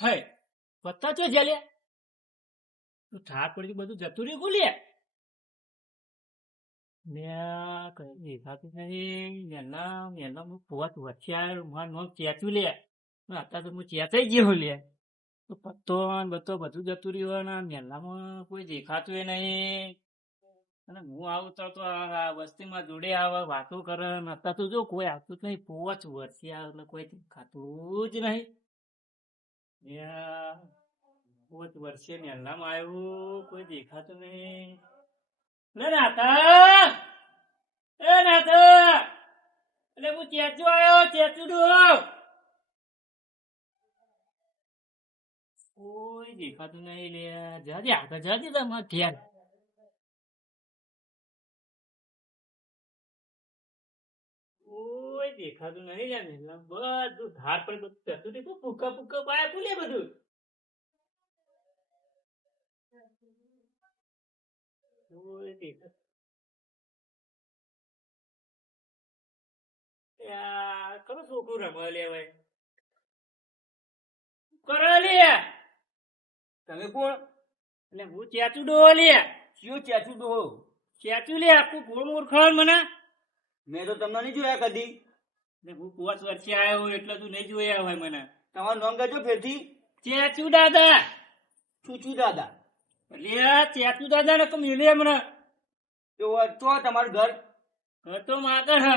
હે પત્તા ચો જલે તું ઠાર પડી બધું જતું રહ્યું બોલીએ ને કઈ દેખાતું નહીં મેલા હું પોત વચ્ચે માર નોમ ચેતું લે અત્યારે તો હું ચેતાઈ ગયો લે તો પત્તો ને બત્તો બધું જતું રહ્યું ને મેલામાં કોઈ દેખાતું નહીં અને હું આવું તો આ વસ્તીમાં જોડે આવે વાતો કરે ને અત્યારે તો જો કોઈ આવતું જ નહીં પોચ વર્ષે આવે એટલે કોઈ દેખાતું જ નહીં પોચ વર્ષે મેલામાં આવ્યું કોઈ દેખાતું નહીં લે નાતા એ નાતા એટલે હું ચેચુ આવ્યો ચેચુ ડો કોઈ દેખાતું નહીં લે જાજે આગળ જાજે તમારે ઘેર કોઈ દેખાતું નહીં લે મેલા બધું ધાર પર બધું જતું હતું પૂકા પૂકા પાયા પૂલે બધું કોઈ દેખાતું કરું છોકરું રમવા લેવાય કરો લે તમે કોણ? એટલે હું ચેચુ ડો લે કયો ચેચુ ડોહો? ચેચુ લે આખું ગોળ મૂર્ખાણ મને મેં તો તમને નહીં જોયા કદી. ને હું 5 વર્ષે આવ્યો એટલે તું નહીં જોયા હોય મને તમારું નામ કહેજો ફેરથી. ચેચુ દાદા ચૂચુ દાદા. એટલે ચેચુ દાદા ને મિલે મને તો તો તમારું ઘર ઘર તો માગર હ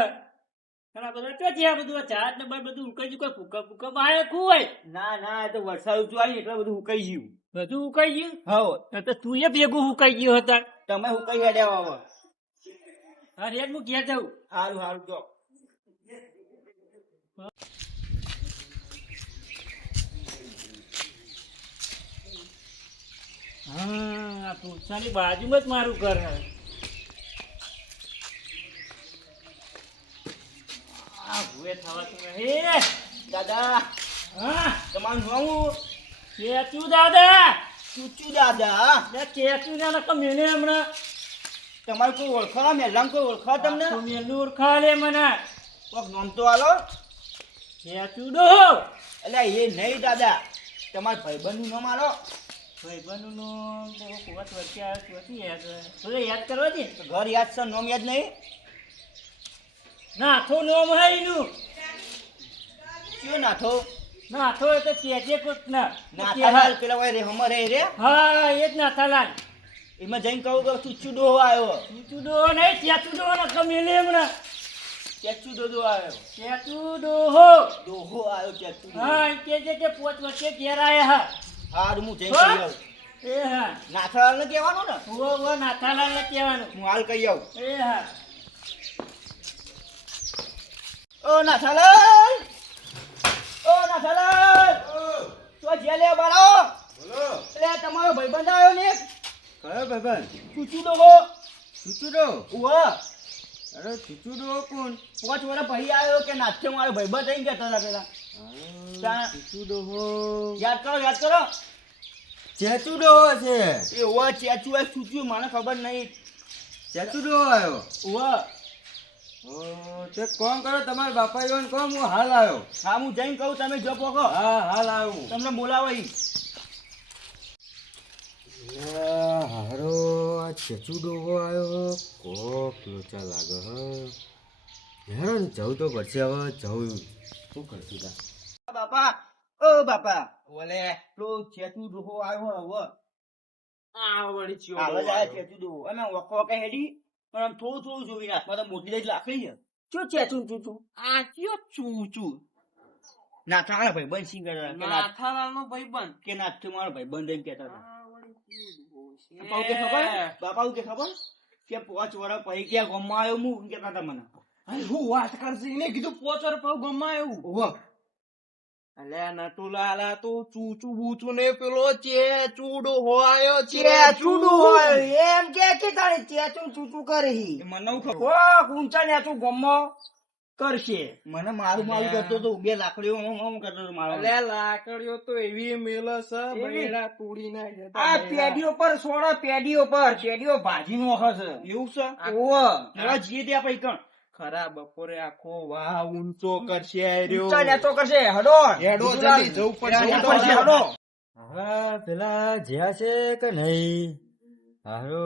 અને બધા ચો છે બધું ચાટ ને બધું ઉકાઈ ગયું કોઈ ફૂકા ફૂકા બાય હોય ના ના એ તો વરસાદ ઋતુ આવી એટલે બધું હુકાઈ ગયું. બધું ઉકાઈ ગયું હા તો તું એ ભેગું ઉકાઈ ગયો હતા તમે હુકાઈ હેડ્યા હવે. હા રેડ હું ઘેર જાઉં સારું સારું જો. હા તુલસાની બાજુમાં જ મારું ઘર હે આ ભૂએ થવાતું નહીં દાદા હા તમારું નામ ચેચુ દાદા ચૂચુ દાદા. ચેચુ ને મિલે હમણાં તમારું કોઈ ઓળખા મેલામ કોઈ ઓળખા તમને? મેલું ઓળખા લે મને કોક નામ તો આલો. ચેચુ ડો એટલે એ નહીં દાદા તમારા ભાઈબંધનું નામ આલો. ભાઈબંધનું નામ તો 5 વર્ષે આવ્યો ચોથી યાદ કરવા દે ઘર યાદ છે નામ યાદ નહીં? નાથો નોમ હે એનું કયો નાથો? નાથો એટલે ચેચે કોક ના નાથાલાલ પેલા હોય રે હમર હે રે. હા એ જ નાથાલાલ એમાં જઈને કહું કે ચૂચુ ડોહો આવ્યો. ચેચુ ડો નહીં ચેચુ ડો ને મિલે હમણાં ચેચુ ડોહો આવ્યો. ચેચુ ડોહો ડોહો આવ્યો ચેચુ ડોહો. હા કે છે કે 5 વર્ષે ઘેર આયા હા હારું હું જઈને કહી આવું. એ હા નાથાલાલ ને કહેવાનું ને? ઓ નાથાલાલ ને કહેવાનું હું હાલ કહી આવું. એ હા ઓ નાથાલાલ, ઓ નાથાલાલ, તો જેલે બાળો. બોલો. એટલે તમારો ભાઈબંધ આવ્યો ને કયો ભાઈબંધ? ચૂચુ ડોહો. ચૂચુડો? ઉવા અરે ચૂચુડો કોણ? 5 વર્ષ ભાઈ આવ્યો કે નાથે મારો ભાઈબંધ થઈ ગયા હતા પેલા. તા- ચૂચુડો યાદ કરો યાદ કરો. ચેચુડો છે. એ ઉવા ચેચુ આ ચૂચુ મને ખબર નહીં. ચેચુડો આવ્યો. ઉવા ઓ તે કોણ કરો તમારા બાપા આવ્યો કોણ? હું હાલ આવ્યો. હા હું જઈને કહું તમે જો પોકો હા હાલ આવું. તમને બોલાવો ઈ. હારો આ ચેચુડો આવ્યો કોક લોચા લાગે હ હેરાન જવું તો પડશે હવે જવું શું કરશું તા બાપા ઓ બાપા ઓલે પેલો ચેચુ ડોહો આવ્યો હવે આ વળી ચિયો આવે જાય ચેચુ ડોહો અને વખો વખે હેડી પણ આમ થોડું થોડું જોઈ નાખમાં તો મોટી લઈ લાકડી છે. શું ચેચુ ચૂચુ આ કયો ચૂચુ ના થાણા ભાઈ બંધ સિંગર નાથાલાલ નો ભાઈબંધ કે નાથે મારો ભાઈ બંધ એમ કેતા હતા. આ વળી ચિયો બાપા કે ખબર બાપા કે ખબર કે 5 વર્ષ પછી ક્યાં ગામમાં આવ્યો હું એમ કેતા હતા મને. હું વાત કરશે એને કીધું 5 વર્ષ પાવ ગમમાં આવ્યું ઓહો અલે નટુલાલા તું ચૂચુ બૂચુ ને પેલો ચેચુડો હોયો ચેચુડો હોય એમ કે તારી ચેચુ ચૂચુ કરે હી મને ખબર ઓ ઊંચા ને તું ગામમાં કરશે મને મારું કરતો તો બે લાકડીઓ હું કરતો તો મારો. અલે લાકડીઓ તો એવી મેલ છે બૈડા તોડી નાખે આ પેડીઓ પર સોડા પેડીઓ ભાજી નો હશે એવું છે. ઓવો એવા જીએ ત્યાં પૈ કણ ખરા બપોરે આખો વાહ ઊંચો કરશે ઊંચા નેચો કરશે હડો હેડો જલ્દી જવું પડશે હડો. હા પેલા જ્યાં છે કે નહીં હારો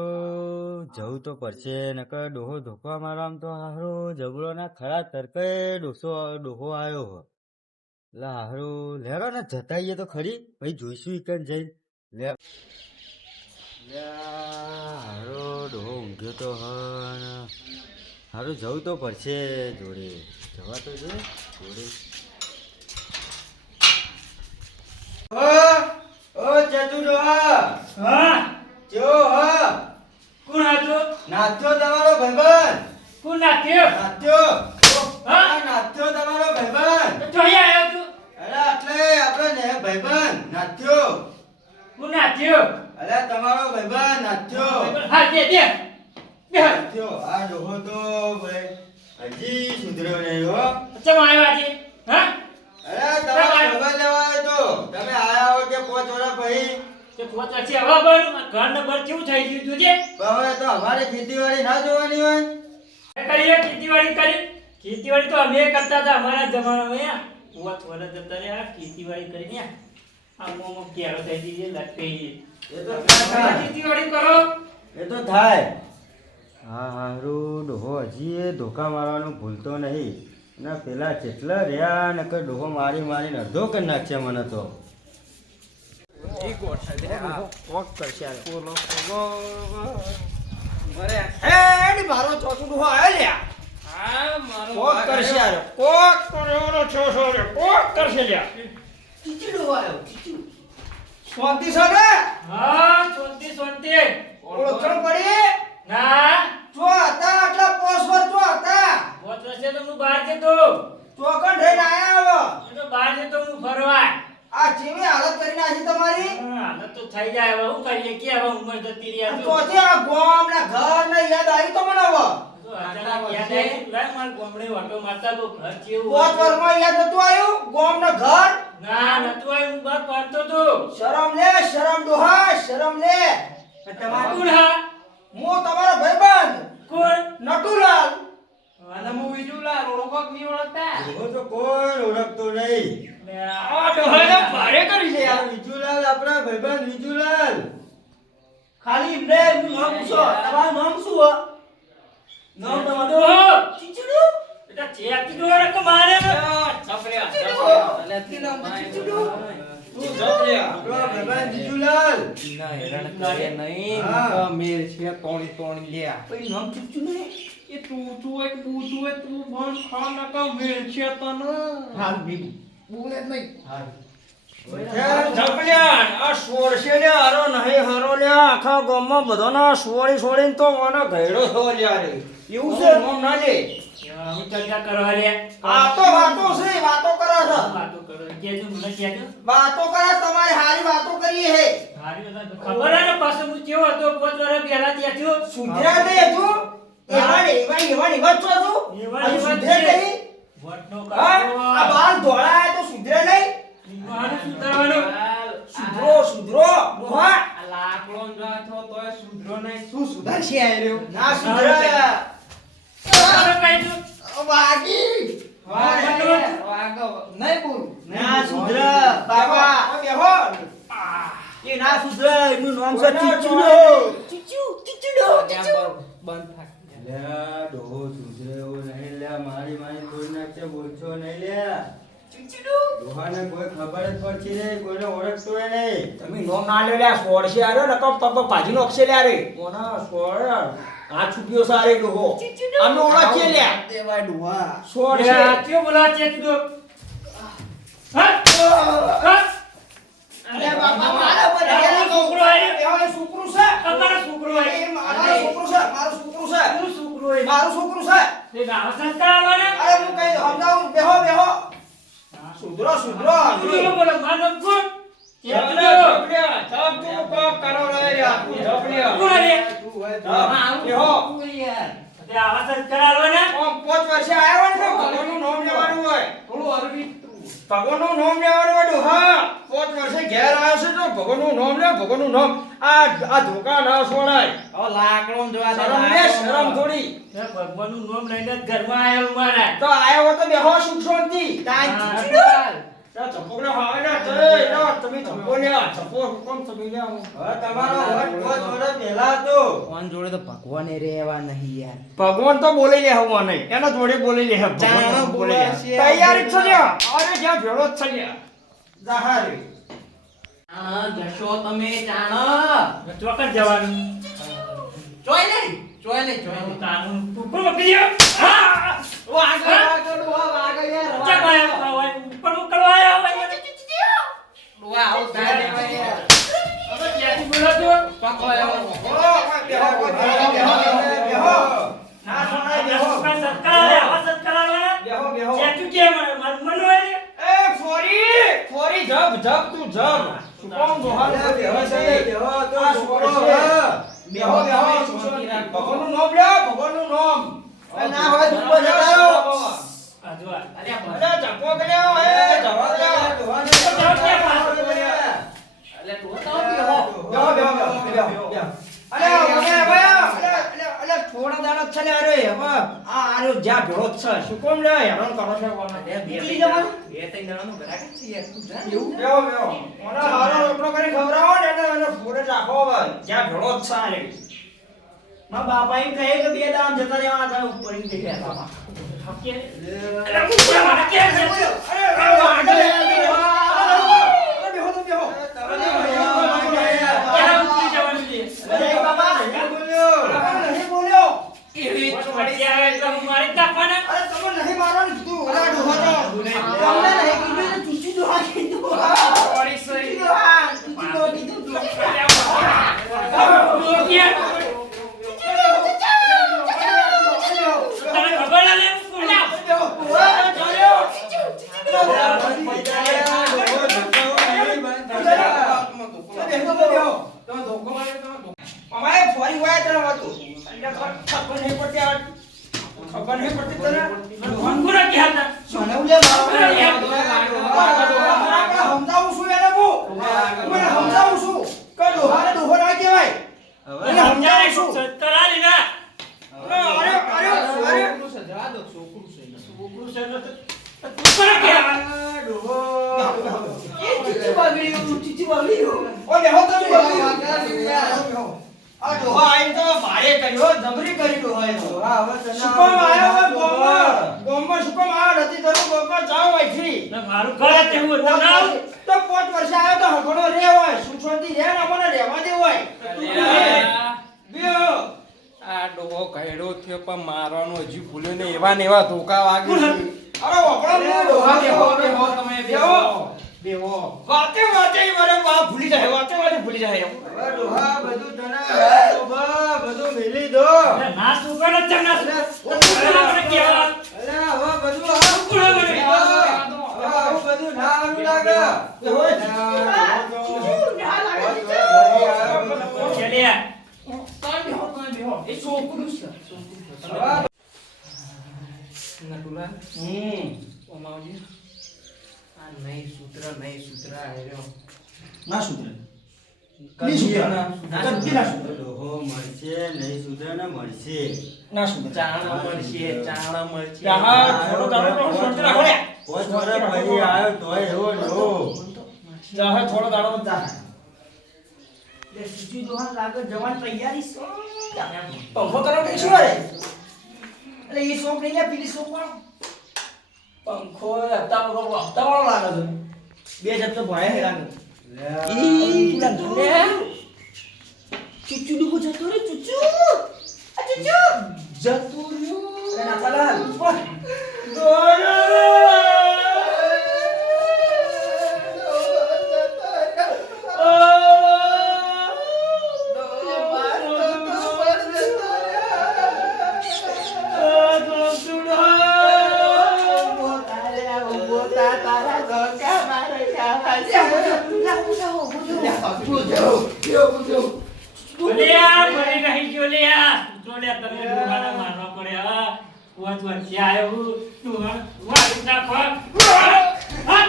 જવું તો પડશે નકર ડોહો ધોકા મારવામાં તો હારો જબરો ના ખરા તરકે ડોહો આવ્યો હો એટલે હારો લેરો ને જતાઈએ તો ખરી ભાઈ જોઈશું ઈકન જઈ લે હારો ડોહો ઊંઘ્યો તો હારું જવું તો પડશે જોડે જવા તો છે જોડે ઓ ચતુ ડોહા હા જો હા કોણ હતો નાથ્યો તમારો ભાઈબંધ કોણ નાખ્યો નાથ્યો હા નાથ્યો તમારો ભાઈબંધ તો અહીંયા આવ્યો તું અરે એટલે આપણે ને ભાઈબંધ નાથ્યો કોણ નાખ્યો અરે તમારો ભાઈબંધ નાથ્યો હા દે નાથ્યો આ ડોહો તો ભાઈ હજી સુધર્યો નહીં હો ચમ આવ્યો આજે હા અરે તમારો ભાઈબંધ લેવા આવ્યો તો તમે આયા હો કે 5 વર્ષ પછી તે પોતા છે હવા બળ ઘર નંબર કેવું થઈ ગયું જોજે હવે તો અમારે ખેતીવાડી ના જોવાની હોય કરીએ ખેતીવાડી તો અમે કરતા હતા અમારા જમાનામાં પોત વરસ જતા રહ્યા ખેતીવાડી કરીને આ મોમો કેળો થઈ દીધી લટકાઈ એ તો ખેતીવાડી કરો એ તો થાય હા હારું ડોહો હજી એ ધોકા મારવાનું ભૂલતો નહીં અને પેલા જેટલા રહ્યા નકર ડોહો મારી મારીને અડધો કરી નાખશે મને તો મારો ચોથું ડોહો આવ્યો લ્યા કોક કરશે યાર કોક કર્યો છો કોક કરશે લ્યા ચીચડો આવ્યો ચીચડો શાંતિ છે ને હા શાંતિ ઓળખણ પડી ના જો હતા આટલા પોસ્ટ તો હતા પોત વર્ષે તો હું બહાર જતો ચોકન થઈને આયા હવે એ તો બહાર જતો હું ફરવા આ જેવી હાલત કરી નાખી તમારી હાલત તો થઈ જાય હવે શું કરીએ કે હવે ઉંમર જતી રહી તો તે આ ગામ ના ઘર ને યાદ આવી તો મને હવે તો અચાનક યાદ આવી લાય માર ગોમડે વાટો મારતા તો ઘર કેવું પોત વર્ષમાં યાદ નતું આવ્યું ગામ ના ઘર ના નતું આવ્યું હું બહાર પડતો તો શરમ ડોહા શરમ લે તમારું કોણ હા હું તમારો ભાઈબંધ કોણ નટુલાલ અને હું વિજુલાલ ઓળખોક નહીં ઓળખતા ડોહો તો કોઈ ઓળખતો નહીં આ ડોહાને ભારે કરી છે યાર વિજુલાલ આપણા ભાઈબંધ વિજુલાલ ખાલી એમને એમનું નામ પૂછો તમારું નામ શું હો નામ તમારું ચીચડુ બેટા ચેતી દોરે કે મારે આપણા ભાઈબંધ વિજુલાલ હા. મેર છે તોણી તોણી લે કોઈ નામ ચીચડુ ને એ તું એક બૂતું એ તું ભણ ખા નકા મેર છે તને હાલ બી બોલે જ નહીં જપલ્યાન આ સોર છે ને હારો નહીં હારો લે આખા ગામમાં બધાના સોળીને તો મને ઘેડો થયો લ્યા રે એવું છે નામ ના લે હું ચર્ચા કરવા રે આ તો વાતો છે વાતો કરો છો વાતો કરો કેજો મને કેજો વાતો કરો તમારી હારી વાતો કરીએ હે હારી બધા ખબર હે ને પાછો હું કેવો હતો 5 વર્ષ પહેલા ત્યાં થયો સુધર્યા દે તું એવા છો તું એવા આ એવા સુધરે છે. નહીં વટનો હા કાઢો આ બાલ ધોળા તો સુધરે નહીં મારું સુધારવાનું સુધરો ડોહા શું સુધારશે આ રહ્યો ના સુધરે ચાલો કહી દઉં. વાગી નહીં બોલ ના સુધરે બાબા બેહો એ ના સુધરે એનું નામ છે ચીચડો લ્યા ડોહો સુધરે એવો નહીં લ્યા મારી તોડી નાખશે બોલશો નહીં લ્યા ડોહાને કોઈ ખબર જ પડતી નહીં કોઈને ઓળખતો નહીં તમે નોમ ના લે લ્યા સોળ છે આરે નકો પગ ભાજી નો અક્ષે લ્યા રે કોના સોળ આ છુપ્યો સારે ડોહો અમે ઓળખીએ લ્યા દેવાય ડોહા સોળ છે કેવો બોલા છે તું હા અરે બાપા મારા પર તારો છોકરો આયો. એ છોકરું છે તમારો છોકરો એ આયો. મારો છોકરું છે મારું છોકરું છે શું છોકરો આયો? મારું છોકરું છે તે ગાવ સંસ્કાર આવવાના? અરે હું કઈ સમજાવું બેહો સુધરો તું બોલો, મારો નામ કોણ? ચેતલો. કોણ રે? બેહો તે આવા સંસ્કાર આવવાના? 5 વર્ષે આવ્યો ને તો ઘરનું નામ લેવાનું હોય ભગવાનનું નામ લેવાનું હતું હા 5 વર્ષે ઘેર આવ્યો છે તો ભગવાનનું નામ લે ભગવાનનું નામ આ ધોકા ના છોડાય હવે લાકડો દોવા દે શરમ લે શરમ થોડી એ ભગવાનનું નામ લઈને જ ઘરમાં આયો મારા તો આયો હો તો બેહો સુખ શાંતિ હા, ચપોકડા હાવે ના તે ના તમે ચપો લે ચપો હુકમ તમે લે હવે તમારો વટ 5 વર્ષ પહેલા હતો કોણ જોડે તો ભગવાને રહેવા નહીં યાર ભગવાન તો બોલી લે હવા નહીં એના જોડે બોલી લે ચાણો બોલે છે. તૈયારી જ છે લ્યા. અરે જ્યાં ભેળો જ છે લ્યા. જાહારે જશો તમે ચાણ ચોકડ જવાનું જોઈ નહીં તાનું ઉપર મૂકી દો. હા! વાગડ ચા આયા હોય, ઉપર મોકલવા આયા હોય. ડોવા આવો થાય ને યાર હવે ક્યાંથી બોલો છો? પકવાયો બેહો ના સોનાય બેહો સત્કાર આવા સત્કાર આવા. બેહો બેહો ચેતું કેમ મન હોય ને? એ ફોરી જબ જબ તું જબ સુકોમ દોહાલ બેહો છે બેહો તો આ છોકરો છોકરો છે. હવે. બેહો બેહો ભગવાનનું નામ લે ભગવાનનું નામ ના હોય તો ઉપર જતા રહો. આ જો આ. અરે જપો કર્યો એ જવા દે એટલે ટોટા બેહો બેહો બેહો બેહો અરે મને ભાઈ અરે થોડા દાડા છે ને અરે હવે આ આરો જ્યાં ભેળો જ છે સુકોમ લે હેરાન કરો છો કોને બે નીકળી જવાનું ત્રણ જણાનું ઘરાક જ છે યાર તું જા એવું બેહો બેહો મને હારો રોટલો કરી ખવડાવો ને એને ફોડે રાખો હવે જ્યાં ભેળો જ છે આરે મારા બાપા એમ કહે કે બે દામ જતા રહેવાના તમે ઉપર એમ કહી રહ્યા બાપા હકે. અરે ઉપર મારે કેમ છે? ક્યાં ઉતરી જવાનું છે? એવી વચ્ચે આવે એટલે હું મારી જ નાખવાના. તને ખબર ના લે હું કોણ? ખબર નહીં પડતી તને અંકુરા ક્યાં હતા? સમજાવું છું એને હું સમજાવું છું કે ડોહાને ડોહો ના કહેવાય હવે એને સમજાવું છું સત્કાર આ લીધા. અરે જવા દો છોકરું છે છોકરું છે એટલે તો- ઉપર ક્યાં? ઓલે હો તો આ ડોહા આઈને તો ભારે કર્યો જબરી કરી ડોહાએ તો હવે તને સુકમ આયો હોય ગોમમાં સુકમ આયો નથી તો ગોમમાં જાવ અહીંથી ને મારું ઘર જ એવું હતું ના આવું? તો 5 વર્ષ આયો તો હગણો રે હોય સુખશાંતિ રે ને અમને રહેવા દે હોય બેહો આ ડોહો કઈડો થયો પણ મારવાનો હજી ભૂલ્યો ને એવા ને એવા ધોકા વાગે છે. અરે વપરા ને ડોહા બેહો બેહો તમે બેહો બેહો વાતે વાતે ઈ મને બા ભૂલી જાય વાતે વાતે ભૂલી જાય હવે ડોહા બધું તને બધું મિલી દો. અરે ના સુકર જ છે ના સુકર. સુકર મને કહેવા. અરે હવે બધું આ સુકર મને. હવે આવું બધું ના સારું લાગે. છેલ્લે. એ છોકરું છે નટુલા ઓમાવજી આ નહીં સૂત્ર આયો ના સુધરે કદી સુધરે. ના કદી ના સુધરે. ડોહો મળશે નહીં સુધરે ને મળશે. ના સુધરે ચાણ મળશે હા થોડો દાડો તો શાંતિ રાખો લે 5 વર્ષ પછી આવ્યો તોય એવો ને એવો. જાહે થોડો દાડો જાહે લે સુજી દોહન લાગે જવાન તૈયારી છે પંખો કરો કે શું રે એટલે એ શોપ નહીં લે પેલી શોપ વાળો પંખો હપ્તા વાળો લાગે છે બે જતો ભણે હે લાગે ચુચુ ડૂબો જતો રે ચુચુ આ ચુચુ જતો રહ્યો અરે નાથાલાલ અલ્યા, મરી નહીં ગયો લ્યા. જોડે તને ડોહાને મારવા પડે હા. 5 વર્ષે આયો હું. ડોહા મારી નાખવા. હા.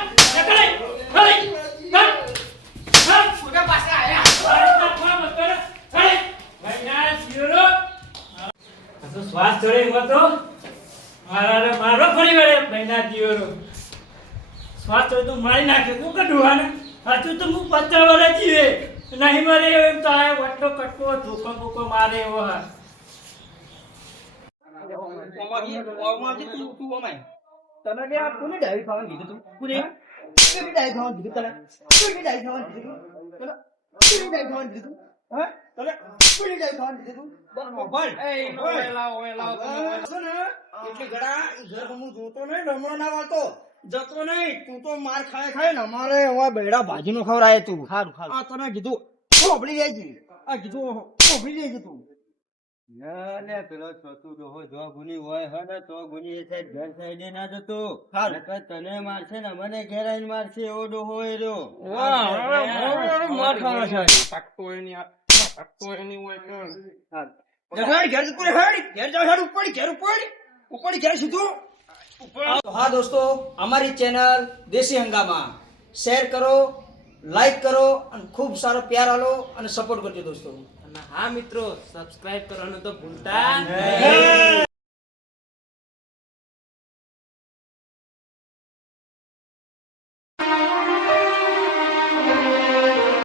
વાત હોય તો મારી નાખે તું કે ડોહાને હજુ તો હું 50 વર્ષ જીવે નહીં મરે એમ તો આ વટલો કટકો ધોકો બોકો મારે એવો હા તને કે આ કોને ડાયરી ખાવાનું કીધું તું કોને ડાયરી ખાવાનું કીધું તને કોને ડાયરી ખાવાનું કીધું તું તને કોને ડાયરી ખાવાનું કીધું તું હા તને કોને ડાયરી ખાવાનું કીધું તું બોલ એટલે ગડા ઘર હું જોતો નહીં રમણો ના વાતો જતો નહીં તું તો માર ખાય ને અમારે હવે બેડા ભાજી નો ખવડાય તું સારું સારું આ તને કીધું ઓબળી જાય છે આ કીધું ઓબળી જાય છે તું ના લે પેલો છોટું ડોહો જો ગુની હોય હે ને તો ગુની એ સાઈડ ઘર સાઈડે ના જતો હારું. નકર તને મારશે ને મને ઘેર આવીને મારશે એવો ડોહો એ રહ્યો. માર ખાવા છે ટકતો એની ટકતો એની હોય કે ઘેર જતું રે હેડ ઘેર જાવ હેડ ઉપર ઘેર સીધું હા દોસ્તો અમારી ચેનલ દેશી હંગામા શેર કરો લાઈક કરો અને ખૂબ સારો પ્યાર આલો અને સપોર્ટ કરજો દોસ્તો અને હા મિત્રો સબસ્ક્રાઇબ કરવાનું તો ભૂલતા નહીં.